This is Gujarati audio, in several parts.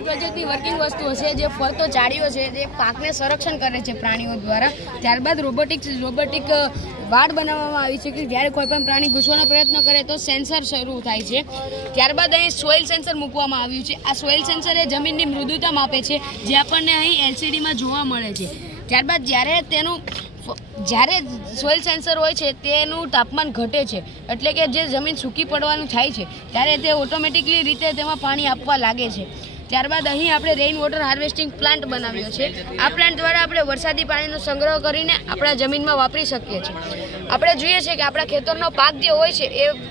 ગ્રીન પ્રોજેક્ટની વર્કિંગ વસ્તુઓ છે, જે ફરતો જાળીઓ છે, જે પાકને સંરક્ષણ કરે છે પ્રાણીઓ દ્વારા. ત્યારબાદ રોબોટિક વાડ બનાવવામાં આવી છે કે જ્યારે કોઈ પણ પ્રાણી ઘૂસવાનો પ્રયત્ન કરે તો સેન્સર શરૂ થાય છે. ત્યારબાદ અહીં સોઇલ સેન્સર મૂકવામાં આવ્યું છે. આ સોઇલ સેન્સર એ જમીનની મૃદુતા માપે છે, જે આપણને અહીં LCDમાં જોવા મળે છે. ત્યારબાદ જ્યારે સોઇલ સેન્સર હોય છે તેનું તાપમાન ઘટે છે, એટલે કે જે જમીન સૂકી પડવાનું થાય છે ત્યારે તે ઓટોમેટિકલી રીતે તેમાં પાણી આપવા લાગે છે. ત્યારબાદ અહીં આપણે રેઇન વોટર હાર્વેસ્ટિંગ પ્લાન્ટ બનાવ્યો છે. આ પ્લાન્ટ દ્વારા આપણે વરસાદી પાણીનો સંગ્રહ કરીને આપણા જમીનમાં વાપરી શકીએ છીએ. આપણે જોઈએ છીએ કે આપણા ખેતરનો પાક જે હોય છે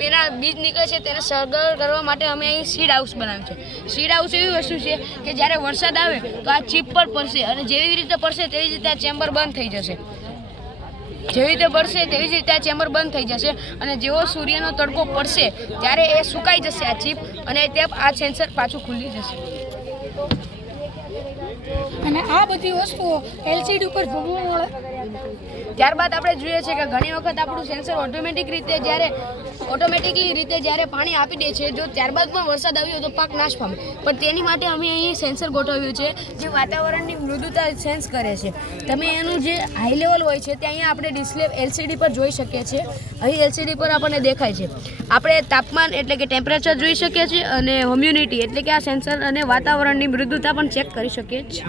એના બીજ નીકળે છે, તેને સંગ્રહ કરવા માટે અમે અહીં સીડ હાઉસ બનાવ્યું છે. સીડ હાઉસ એવી વસ્તુ છે કે જ્યારે વરસાદ આવે તો આ ચીપ પર પડશે, અને જેવી રીતે પડશે તેવી જ રીતે આ ચેમ્બર બંધ થઈ જશે. જેવી રીતે પડશે તેવી જ રીતે આ ચેમ્બર બંધ થઈ જશે, અને જેવો સૂર્યનો તડકો પડશે ત્યારે એ સુકાઈ જશે આ ચીપ, અને આ સેન્સર પાછું ખુલી જશે. અને આ બધી વસ્તુઓ LCD ઉપર જોવા મળે. ત્યારબાદ આપણે જોઈએ છીએ કે ઘણી વખત આપણું સેન્સર ઓટોમેટિકલી રીતે જ્યારે પાણી આપી દે છે, જો ત્યારબાદ પણ વરસાદ આવ્યો તો પાક નાશ પામે. પણ તેની માટે અમે અહીં સેન્સર ગોઠવ્યું છે જે વાતાવરણની મૃદુતા સેન્સ કરે છે. તમે એનું જે હાઈ લેવલ હોય છે તે અહીંયા આપણે ડિસ્પ્લે LCD પર જોઈ શકીએ છીએ. અહીં LCD પર આપણને દેખાય છે. આપણે તાપમાન એટલે કે ટેમ્પરેચર જોઈ શકીએ છીએ, અને હ્યુમિડિટી એટલે કે આ સેન્સર અને વાતાવરણની મૃદુતા પણ ચેક કરી શકીએ છીએ.